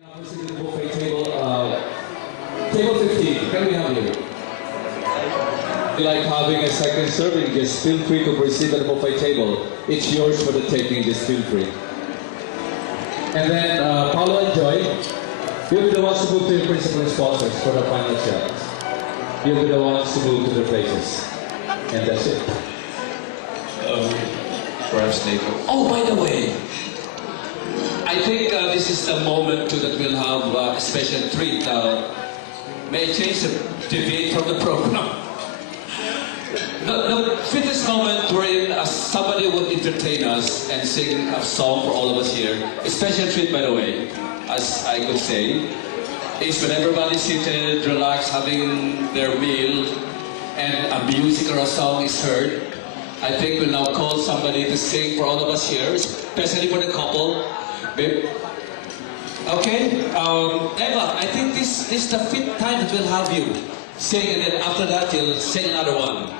Buffet table, table 15, can we have you? If you like having a second serving, just feel free to proceed at the buffet table. It's yours for the taking, just feel free. And then, Paolo and Joy, you'll be the ones to move to your principal sponsors for the final shots. You'll be the ones to move to their places. And that's it. Perhaps later. Oh, by the way, I think this is the moment that we'll have a special treat. May I change the debate from the program? The fitness moment wherein somebody would entertain us and sing a song for all of us here. A special treat, by the way, as I could say, is when everybody's seated, relaxed, having their meal, and a music or a song is heard. I think we'll now call somebody to sing for all of us here, especially for the couple. Babe. Okay, Eva, I think this is the fifth time that we'll have you sing, and then after that you'll sing another one.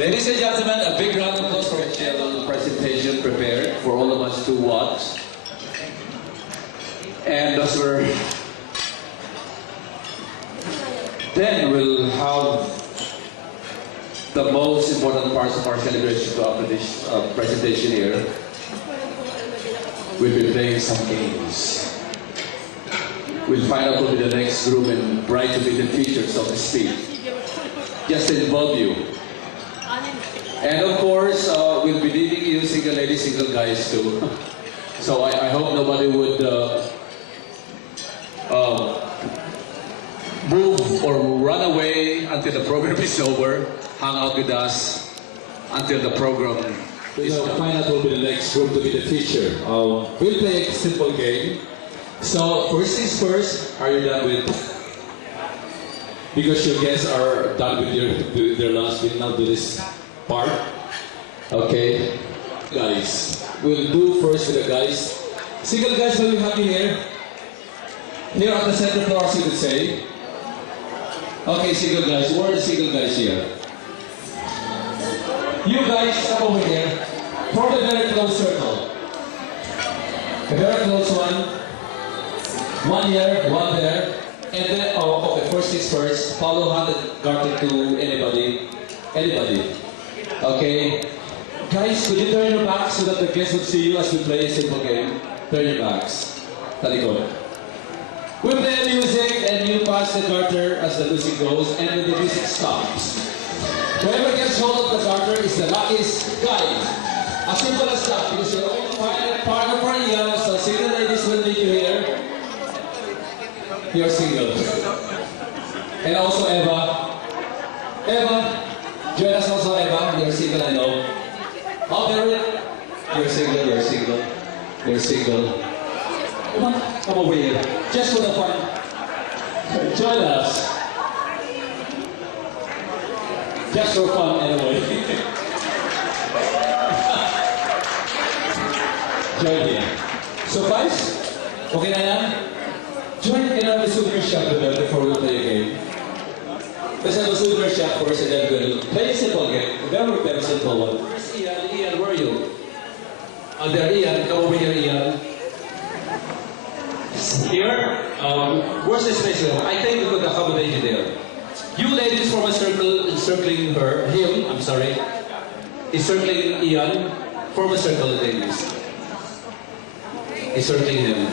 Ladies and gentlemen, a big round of applause for a little presentation prepared for all of us to watch. And those were... Then we'll have the most important parts of our celebration after this presentation here. We'll be playing some games. We'll find out who will be the next group and bright to be the features of the speech. Just to involve you. And of course, we'll be leading you single ladies, single guys too. So I hope nobody would move or run away until the program is over. Hang out with us until the program is We'll done. find out who will be the next group to be the feature. We'll play a simple game. So, first things first, are you done with... Because your guests are done with their lunch, we'll now do this part. Okay. Guys, we'll do first with the guys. Single guys, will we have you here? Here at the center floor, you could say. Okay, single guys. Where are the single guys here? You guys, come over here. Form a very close circle. A very close one. One here, one there. And then, oh, okay, first things first. Follow hand and guard to anybody. Anybody. Okay. Guys, could you turn your backs so that the guests would see you as we play a simple game? Turn your backs. Talikod. We play music and you pass the garter as the music goes, and when the music stops, whoever gets hold of the garter is the luckiest guy. As simple as that, because you're only partner for Ian, so single ladies will meet you here. You're single. And also Eva. Eva, join us also, Eva. You're single, I know. Oh, Derek, you're single, you're single. You're single. Come over here. Just for the fun. Join us. Just for fun, anyway. Join here. So guys, okay na yan? Join in our souvenir shop before we play a game. Let's have a souvenir shop first and then we'll play a simple game. Very simple one. Where's Ian? Ian, where are you? There, Ian. Come over here, Ian. Here, where's the space here? I think we could accommodate you there. You ladies form a circle encircling him, I'm sorry. Encircling Ian, form a circle, ladies. Encircling him.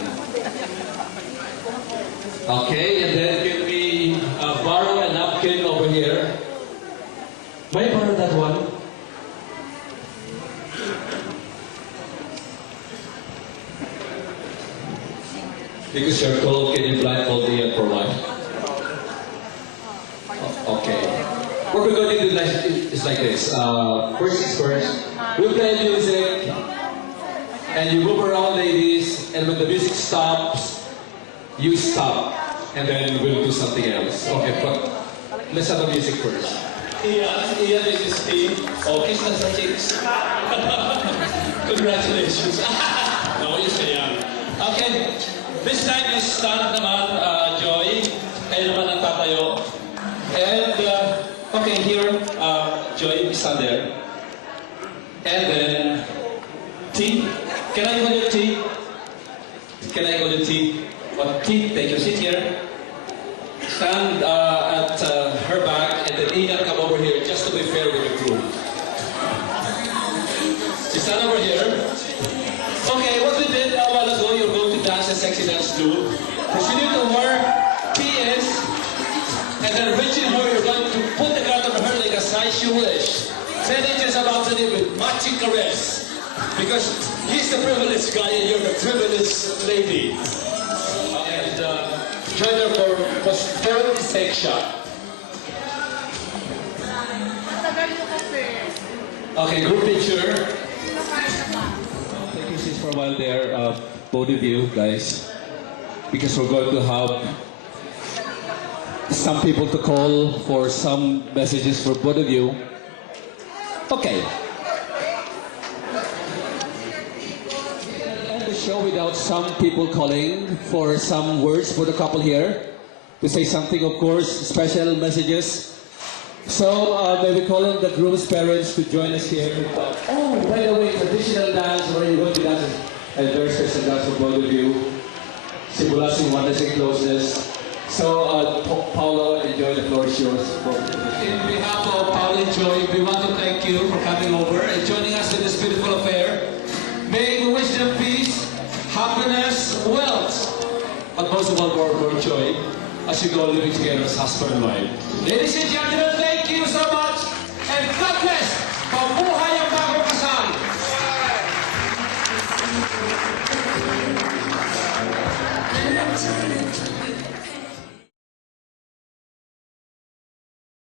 Okay, and then can we borrow a napkin over here? May I borrow that one? Because you're told, can you blindfold Ian for what? Okay. What we're going to do is like this. First things first. We'll play music. And you move around, ladies. And when the music stops, you stop. And then we'll do something else. Okay, but let's have the music first. Ian is his team. Oh, kiss the chicks. Congratulations. No, you say Ian. Okay. This time is stand naman, Joy. Kayo naman ang tatayo. And, okay, here, Joy, stand there. And then, T. Can I call you T? Can I call you T? What T? Thank you. Sit here. Stand at her back, and then Ian come over here, just to be fair with the crew. You stand over here. Okay, what we did a while ago, you're going to dance a sexy dance too. Proceeding to her PS, and then reaching her, you're going to put the card on her like a size you wish. 10 inches above the knee with matching caress. Because he's the privileged guy and you're the privileged lady. And join her for third section. Okay, group picture. Take your seats for a while there, both of you guys. Because we're going to have some people to call for some messages for both of you. Okay. End the show without some people calling for some words for the couple here. To say something, of course, special messages. So, may we call on the groom's parents to join us here. Oh, by the way, traditional dance, where you're going to dance a very special dance for both of you. Symbolizing oneness and closeness. So, Paolo, enjoy, the floor is yours. In behalf of Paolo and Joy, we want to thank you for coming over and joining us in this beautiful affair. May we wish them peace, happiness, wealth, but most of all, more joy as you go living together as husband and wife. Ladies and gentlemen, thank you so much.